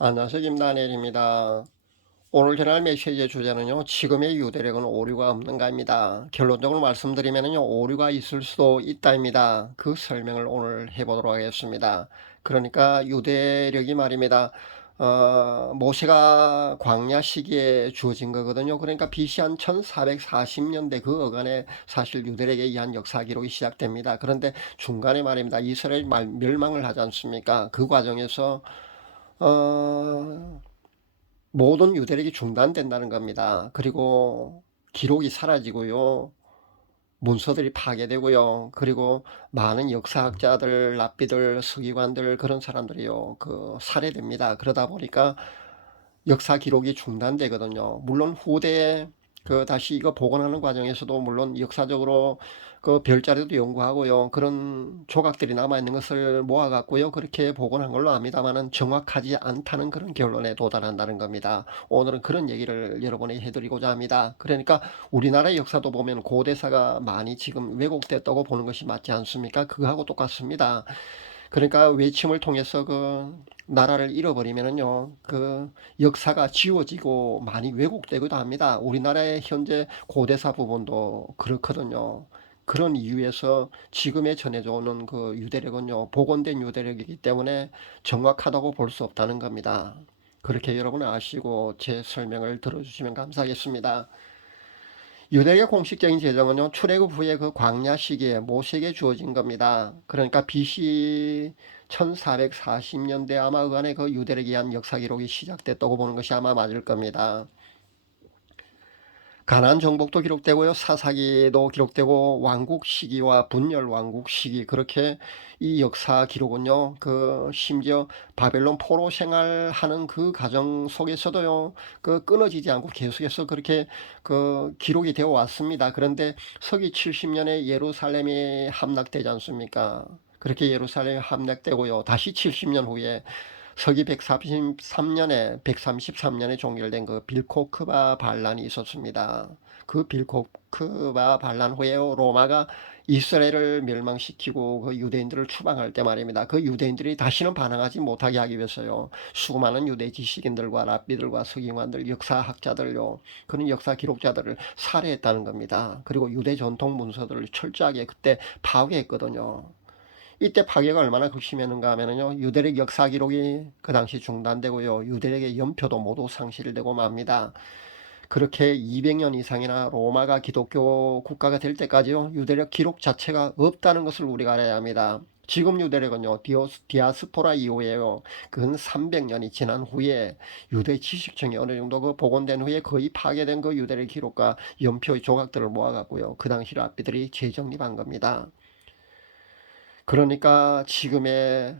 안녕하세요. 김다니엘입니다. 오늘 전할 메시지의 주제는요, 지금의 유대력은 오류가 없는가입니다. 결론적으로 말씀드리면요, 오류가 있을 수도 있다입니다. 그 설명을 오늘 해보도록 하겠습니다. 그러니까 유대력이 말입니다. 모세가 광야 시기에 주어진 거거든요. 그러니까 BC 한 1440년대 그 어간에 사실 유대력에 의한 역사 기록이 시작됩니다. 그런데 중간에 말입니다. 이스라엘 멸망을 하지 않습니까? 그 과정에서 어, 모든 유대력이 중단된다는 겁니다. 그리고 기록이 사라지고요. 문서들이 파괴되고요. 그리고 많은 역사학자들, 랍비들, 서기관들 그런 사람들이요. 살해됩니다. 그러다 보니까 역사 기록이 중단되거든요. 물론 후대에 다시 이거 복원하는 과정에서도 물론 역사적으로 그 별자리도 연구하고요. 그런 조각들이 남아있는 것을 모아갖고요. 그렇게 복원한 걸로 압니다만은 정확하지 않다는 그런 결론에 도달한다는 겁니다. 오늘은 그런 얘기를 여러분에게 해드리고자 합니다. 그러니까 우리나라의 역사도 보면 고대사가 많이 지금 왜곡됐다고 보는 것이 맞지 않습니까? 그거하고 똑같습니다. 그러니까 외침을 통해서 나라를 잃어버리면은요, 역사가 지워지고 많이 왜곡되기도 합니다. 우리나라의 현재 고대사 부분도 그렇거든요. 그런 이유에서 지금에 전해져 오는 그 유대력은요, 복원된 유대력이기 때문에 정확하다고 볼 수 없다는 겁니다. 그렇게 여러분 아시고 제 설명을 들어주시면 감사하겠습니다. 유대의 공식적인 제정은요, 출애굽 후에 그 광야 시기에 모세에게 주어진 겁니다. 그러니까 BC 1440년대 아마 그 안에 그 유대력에 의한 역사 기록이 시작됐다고 보는 것이 아마 맞을 겁니다. 가나안 정복도 기록되고요. 사사기도 기록되고 왕국 시기와 분열 왕국 시기 그렇게 이 역사 기록은요. 심지어 바벨론 포로 생활하는 그 과정 속에서도요. 끊어지지 않고 계속해서 그렇게 기록이 되어 왔습니다. 그런데 서기 70년에 예루살렘이 함락되지 않습니까? 그렇게 예루살렘이 함락되고요. 다시 70년 후에 서기 133년에 종결된 그 빌코크바 반란이 있었습니다. 그 빌코크바 반란 후에 로마가 이스라엘을 멸망시키고 그 유대인들을 추방할 때 말입니다. 그 유대인들이 다시는 반항하지 못하게 하기 위해서요. 수많은 유대 지식인들과 랍비들과 서기관들, 역사학자들요. 그런 역사 기록자들을 살해했다는 겁니다. 그리고 유대 전통 문서들을 철저하게 그때 파괴했거든요. 이때 파괴가 얼마나 극심했는가 하면요. 유대력 역사 기록이 그 당시 중단되고요. 유대력의 연표도 모두 상실되고 맙니다. 그렇게 200년 이상이나 로마가 기독교 국가가 될 때까지요. 유대력 기록 자체가 없다는 것을 우리가 알아야 합니다. 지금 유대력은요. 디아스포라 이후에요. 근 300년이 지난 후에 유대 지식층이 어느 정도 복원된 후에 거의 파괴된 그 유대력 기록과 연표의 조각들을 모아갖고요. 그 당시 랍비들이 재정립한 겁니다. 그러니까 지금의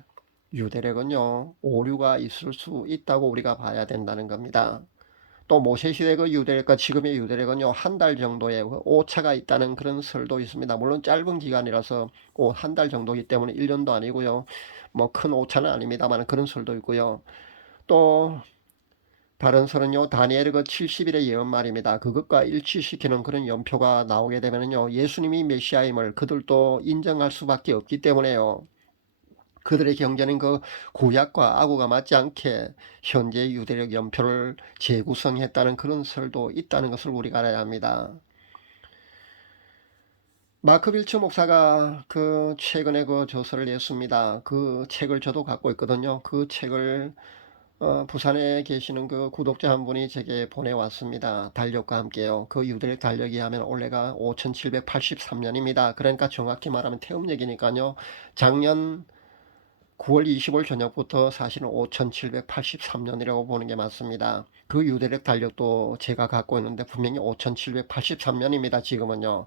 유대력은요, 오류가 있을 수 있다고 우리가 봐야 된다는 겁니다. 또 모세시대 그 유대력과 지금의 유대력은요, 한 달 정도의 오차가 있다는 그런 설도 있습니다. 물론 짧은 기간이라서 한 달 정도이기 때문에 1년도 아니고요. 뭐 큰 오차는 아닙니다만 그런 설도 있고요. 또 다른 설은요, 다니엘 그 70일의 예언 말입니다. 그것과 일치시키는 그런 연표가 나오게 되면요, 예수님이 메시아임을 그들도 인정할 수밖에 없기 때문에요. 그들의 경제는 그 구약과 아구가 맞지 않게 현재 유대력 연표를 재구성했다는 그런 설도 있다는 것을 우리가 알아야 합니다. 마크 빌츠 목사가 최근에 그 저서를 냈습니다. 그 책을 저도 갖고 있거든요. 그 책을 부산에 계시는 그 구독자 한 분이 제게 보내왔습니다. 달력과 함께요. 그 유대력 달력이 하면 올해가 5783년입니다. 그러니까 정확히 말하면 태음력이니까요. 작년 9월 25일 저녁부터 사실은 5783년이라고 보는 게 맞습니다. 그 유대력 달력도 제가 갖고 있는데 분명히 5783년입니다. 지금은요.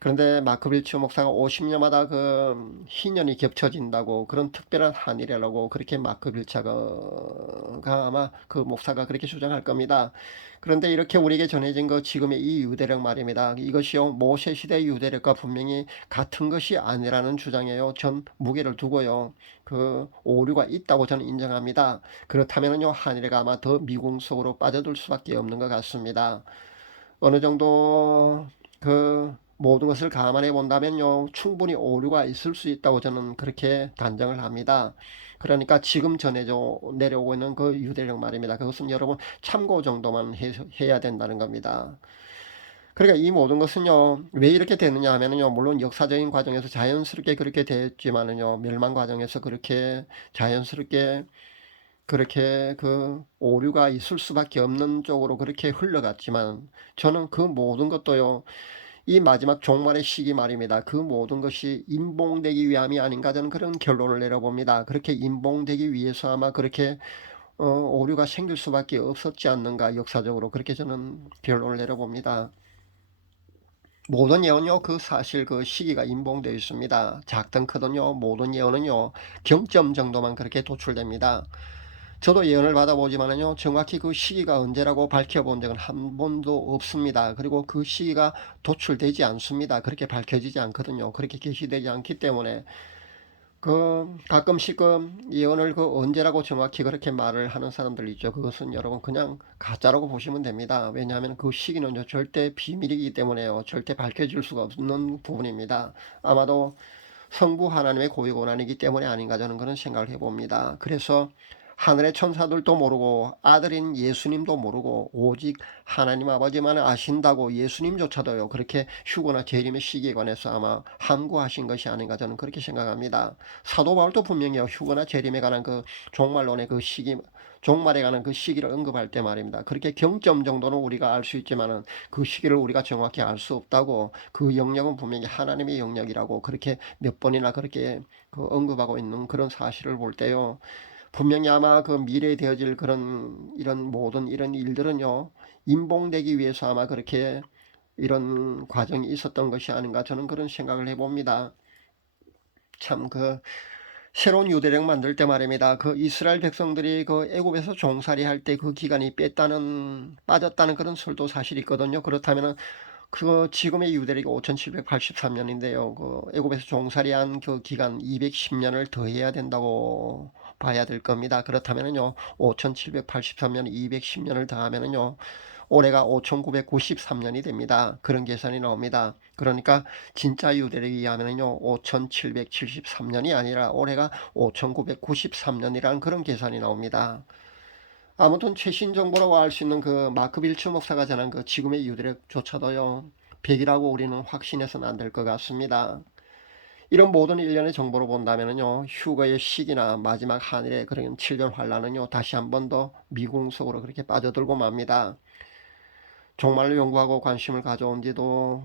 그런데 마크 빌츠 목사가 50년마다 그 희년이 겹쳐진다고 그런 특별한 한일이라고 그렇게 마크 빌차가 아마 그 목사가 그렇게 주장할 겁니다. 그런데 이렇게 우리에게 전해진 거 지금의 이 유대력 말입니다. 이것이요 모세 시대 유대력과 분명히 같은 것이 아니라는 주장에요. 전 무게를 두고요. 그 오류가 있다고 저는 인정합니다. 그렇다면요 한일가 아마 더 미궁 속으로 빠져들 수밖에 없는 것 같습니다. 어느 정도 그 모든 것을 감안해 본다면요, 충분히 오류가 있을 수 있다고 저는 그렇게 단정을 합니다. 그러니까 지금 전해져 내려오고 있는 그 유대력 말입니다. 그것은 여러분 참고 정도만 해야 된다는 겁니다. 그러니까 이 모든 것은요, 왜 이렇게 되느냐 하면은요, 물론 역사적인 과정에서 자연스럽게 그렇게 됐지만은요, 멸망 과정에서 그렇게 자연스럽게 그렇게 그 오류가 있을 수밖에 없는 쪽으로 그렇게 흘러갔지만, 저는 그 모든 것도요, 이 마지막 종말의 시기 말입니다. 그 모든 것이 인봉되기 위함이 아닌가, 저는 그런 결론을 내려봅니다. 그렇게 인봉되기 위해서 아마 그렇게 오류가 생길 수밖에 없었지 않는가, 역사적으로 그렇게 저는 결론을 내려봅니다. 모든 예언요, 그 사실 그 시기가 인봉되어 있습니다. 작든 크든요, 모든 예언은요, 경점 정도만 그렇게 도출됩니다. 저도 예언을 받아보지만은요, 정확히 그 시기가 언제라고 밝혀본 적은 한 번도 없습니다. 그리고 그 시기가 도출되지 않습니다. 그렇게 밝혀지지 않거든요. 그렇게 게시되지 않기 때문에 가끔씩 예언을 언제라고 정확히 그렇게 말을 하는 사람들 있죠. 그것은 여러분 그냥 가짜라고 보시면 됩니다. 왜냐하면 그 시기는 절대 비밀이기 때문에요. 절대 밝혀질 수가 없는 부분입니다. 아마도 성부 하나님의 고유 권한이기 때문에 아닌가, 저는 그런 생각을 해봅니다. 그래서 하늘의 천사들도 모르고 아들인 예수님도 모르고 오직 하나님 아버지만 아신다고, 예수님조차도요 그렇게 휴거나 재림의 시기에 관해서 아마 함구하신 것이 아닌가, 저는 그렇게 생각합니다. 사도 바울도 분명히 휴거나 재림에 관한 그 종말론의 그 시기, 종말에 관한 그 시기를 언급할 때 말입니다. 그렇게 경점 정도는 우리가 알 수 있지만은 그 시기를 우리가 정확히 알 수 없다고, 그 영역은 분명히 하나님의 영역이라고 그렇게 몇 번이나 그렇게 언급하고 있는 그런 사실을 볼 때요, 분명히 아마 그 미래에 되어질 그런 이런 모든 이런 일들은요, 인봉되기 위해서 아마 그렇게 이런 과정이 있었던 것이 아닌가, 저는 그런 생각을 해봅니다. 참 새로운 유대력 만들 때 말입니다. 그 이스라엘 백성들이 그 애굽에서 종살이 할 때 그 기간이 빠졌다는 그런 설도 사실 있거든요. 그렇다면은 지금의 유대력이 5783년인데요. 애굽에서 종살이한 그 기간 210년을 더해야 된다고 봐야 될 겁니다. 그렇다면은요, 5783년 210년을 더하면은요, 올해가 5993년이 됩니다. 그런 계산이 나옵니다. 그러니까 진짜 유대력에 의하면요, 5773년이 아니라 올해가 5993년이라는 그런 계산이 나옵니다. 아무튼 최신 정보라고 할 수 있는 그 마크 빌츠 목사가 전한 그 지금의 유대력조차도요, 100이라고 우리는 확신해서는 안 될 것 같습니다. 이런 모든 일련의 정보로 본다면요, 휴거의 시기나 마지막 한일의 그런 칠전 환란은요, 다시 한 번 더 미궁속으로 그렇게 빠져들고 맙니다. 정말로 연구하고 관심을 가져온 지도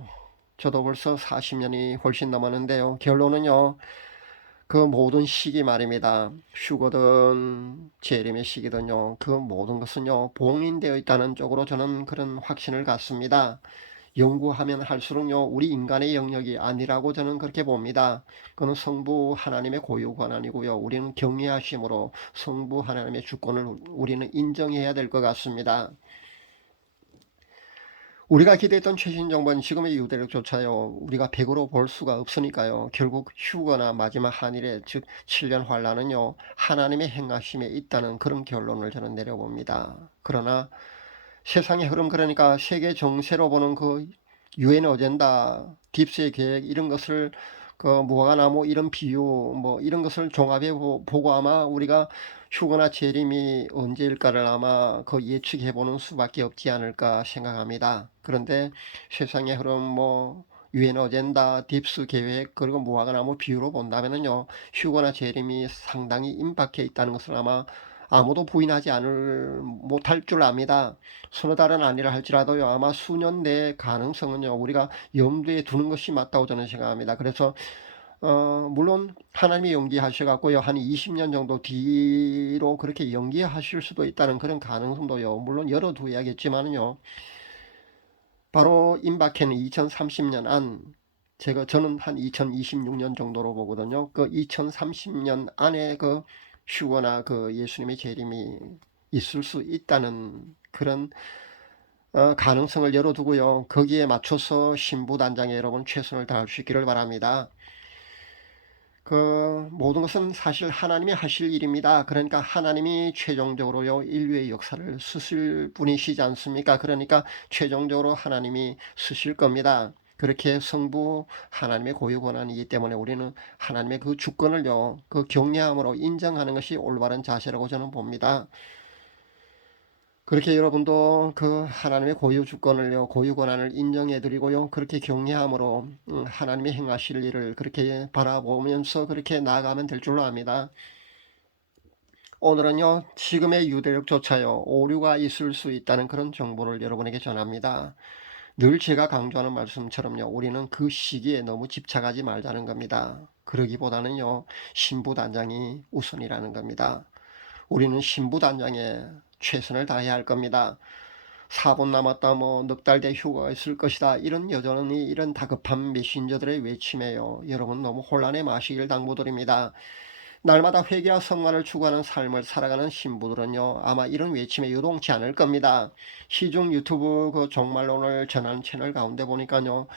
저도 벌써 40년이 훨씬 넘었는데요. 결론은요, 그 모든 시기 말입니다. 휴거든 재림의 시기든요, 그 모든 것은요, 봉인되어 있다는 쪽으로 저는 그런 확신을 갖습니다. 연구하면 할수록요, 우리 인간의 영역이 아니라고 저는 그렇게 봅니다. 그는 성부 하나님의 고유 권한이고요, 우리는 경외하심으로 성부 하나님의 주권을 우리는 인정해야 될 것 같습니다. 우리가 기대했던 최신 정보는 지금의 유대력조차요, 우리가 100으로 볼 수가 없으니까요, 결국 휴거나 마지막 한일의 즉 7년 환란은요, 하나님의 행하심에 있다는 그런 결론을 저는 내려봅니다. 그러나 세상의 흐름, 그러니까 세계 정세로 보는 그 유엔 어젠다, 딥스의 계획, 이런 것을 무화과나무 이런 비유 뭐 이런 것을 종합해 보고 아마 우리가 휴거나 재림이 언제일까를 아마 예측해 보는 수밖에 없지 않을까 생각합니다. 그런데 세상의 흐름, 유엔 어젠다, 딥스 계획, 그리고 무화과나무 비유로 본다면은요, 휴거나 재림이 상당히 임박해 있다는 것을 아마 아무도 부인하지 못할 줄 압니다. 서너 달은 아니라 할지라도요, 아마 수년 내의 가능성은요, 우리가 염두에 두는 것이 맞다고 저는 생각합니다. 그래서 물론 하나님이 연기하셔갖고요, 한 20년 정도 뒤로 그렇게 연기하실 수도 있다는 그런 가능성도요, 물론 열어두어야겠지만요, 바로 임박해는 2030년 안, 저는 한 2026년 정도로 보거든요. 그 2030년 안에 휴거나 예수님의 재림이 있을 수 있다는 그런 가능성을 열어두고요, 거기에 맞춰서 신부단장에 여러분 최선을 다할 수 있기를 바랍니다. 모든 것은 사실 하나님이 하실 일입니다. 그러니까 하나님이 최종적으로요, 인류의 역사를 쓰실 분이시지 않습니까? 그러니까 최종적으로 하나님이 쓰실 겁니다. 그렇게 성부 하나님의 고유 권한이기 때문에 우리는 하나님의 그 주권을요, 그 경외함으로 인정하는 것이 올바른 자세라고 저는 봅니다. 그렇게 여러분도 그 하나님의 고유 주권을요, 고유 권한을 인정해 드리고요, 그렇게 경외함으로 하나님의 행하실 일을 그렇게 바라보면서 그렇게 나아가면 될 줄로 압니다. 오늘은요, 지금의 유대력조차요, 오류가 있을 수 있다는 그런 정보를 여러분에게 전합니다. 늘 제가 강조하는 말씀처럼요, 우리는 그 시기에 너무 집착하지 말자는 겁니다. 그러기보다는요, 신부단장이 우선이라는 겁니다. 우리는 신부단장에 최선을 다해야 할 겁니다. 4분 남았다, 뭐 넉 달 뒤에 휴가가 있을 것이다, 이런 여전히 이런 다급한 메신저들의 외침에요, 여러분 너무 혼란에 마시길 당부드립니다. 날마다 회개와 성화를 추구하는 삶을 살아가는 신부들은요, 아마 이런 외침에 요동치 않을 겁니다. 시중 유튜브 그 종말론을 전하는 채널 가운데 보니까요,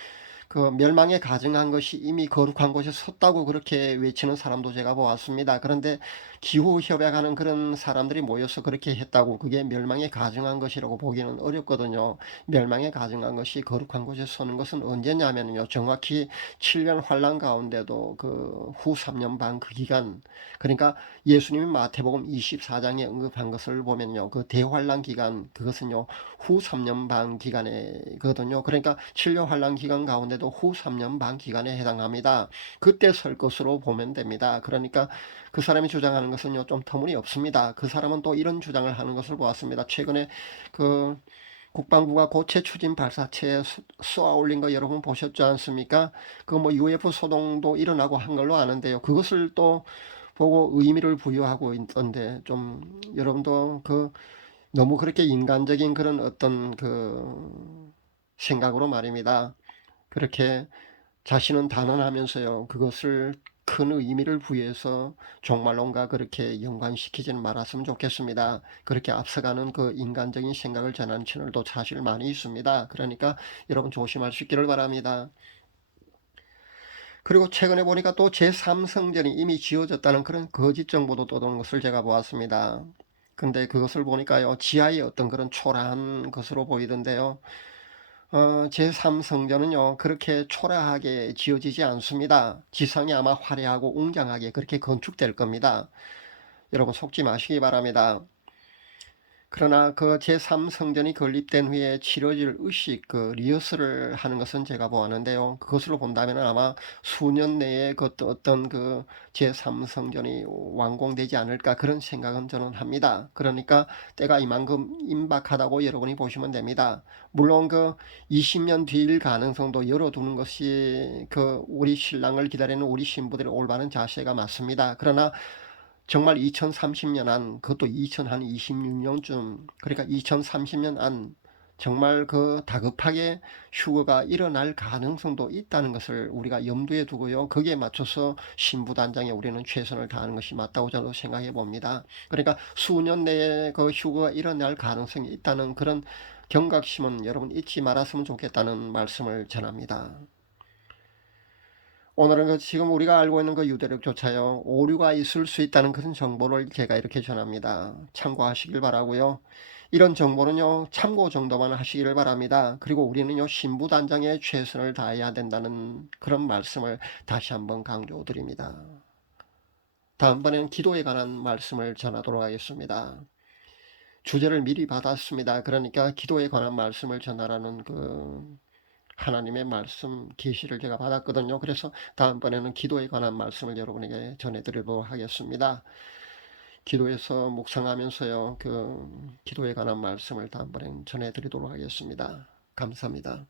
그 멸망에 가증한 것이 이미 거룩한 곳에 섰다고 그렇게 외치는 사람도 제가 보았습니다. 그런데 기후 협약하는 그런 사람들이 모여서 그렇게 했다고 그게 멸망에 가증한 것이라고 보기는 어렵거든요. 멸망에 가증한 것이 거룩한 곳에 서는 것은 언제냐면요, 정확히 7년 환란 가운데도 그 후 3년 반 그 기간, 그러니까 예수님이 마태복음 24장에 언급한 것을 보면요, 그 대환란 기간, 그것은요 후 3년 반 기간이거든요. 그러니까 7년 환란 기간 가운데도 후 3년 반 기간에 해당합니다. 그때 설 것으로 보면 됩니다. 그러니까 그 사람이 주장하는 것은요 좀 터무니없습니다. 그 사람은 또 이런 주장을 하는 것을 보았습니다. 최근에 그 국방부가 고체 추진 발사체에 쏘아 올린 거 여러분 보셨지 않습니까? 그 뭐 UFO 소동도 일어나고 한 걸로 아는데요. 그것을 또 보고 의미를 부여하고 있던데, 좀 여러분도 그 너무 그렇게 인간적인 그런 어떤 그 생각으로 말입니다, 그렇게 자신은 단언하면서요, 그것을 큰 의미를 부여해서 종말론과 그렇게 연관시키지는 말았으면 좋겠습니다. 그렇게 앞서가는 그 인간적인 생각을 전하는 채널도 사실 많이 있습니다. 그러니까 여러분 조심할 수 있기를 바랍니다. 그리고 최근에 보니까 또 제3성전이 이미 지어졌다는 그런 거짓 정보도 떠도는 것을 제가 보았습니다. 근데 그것을 보니까요, 지하에 어떤 그런 초라한 것으로 보이던데요. 제3성전은요, 그렇게 초라하게 지어지지 않습니다. 지상이 아마 화려하고 웅장하게 그렇게 건축될 겁니다. 여러분 속지 마시기 바랍니다. 그러나 그 제3성전이 건립된 후에 치러질 의식, 그 리허설을 하는 것은 제가 보았는데요, 그것으로 본다면 아마 수년 내에 그 어떤 그 제3성전이 완공되지 않을까, 그런 생각은 저는 합니다. 그러니까 때가 이만큼 임박하다고 여러분이 보시면 됩니다. 물론 그 20년 뒤일 가능성도 열어두는 것이 그 우리 신랑을 기다리는 우리 신부들의 올바른 자세가 맞습니다. 그러나 정말 2030년 안, 그것도 2026년쯤, 그러니까 2030년 안 정말 그 다급하게 휴거가 일어날 가능성도 있다는 것을 우리가 염두에 두고요, 거기에 맞춰서 신부단장에 우리는 최선을 다하는 것이 맞다고 저도 생각해 봅니다. 그러니까 수년 내에 그 휴거가 일어날 가능성이 있다는 그런 경각심은 여러분 잊지 말았으면 좋겠다는 말씀을 전합니다. 오늘은 그 지금 우리가 알고 있는 그 유대력조차요, 오류가 있을 수 있다는 그런 정보를 제가 이렇게 전합니다. 참고하시길 바라고요. 이런 정보는요, 참고 정도만 하시기를 바랍니다. 그리고 우리는요, 신부단장에 최선을 다해야 된다는 그런 말씀을 다시 한번 강조드립니다. 다음번에는 기도에 관한 말씀을 전하도록 하겠습니다. 주제를 미리 받았습니다. 그러니까 기도에 관한 말씀을 전하라는 그 하나님의 말씀 계시를 제가 받았거든요. 그래서 다음번에는 기도에 관한 말씀을 여러분에게 전해드리도록 하겠습니다. 기도에서 묵상하면서요, 그 기도에 관한 말씀을 다음번엔 전해드리도록 하겠습니다. 감사합니다.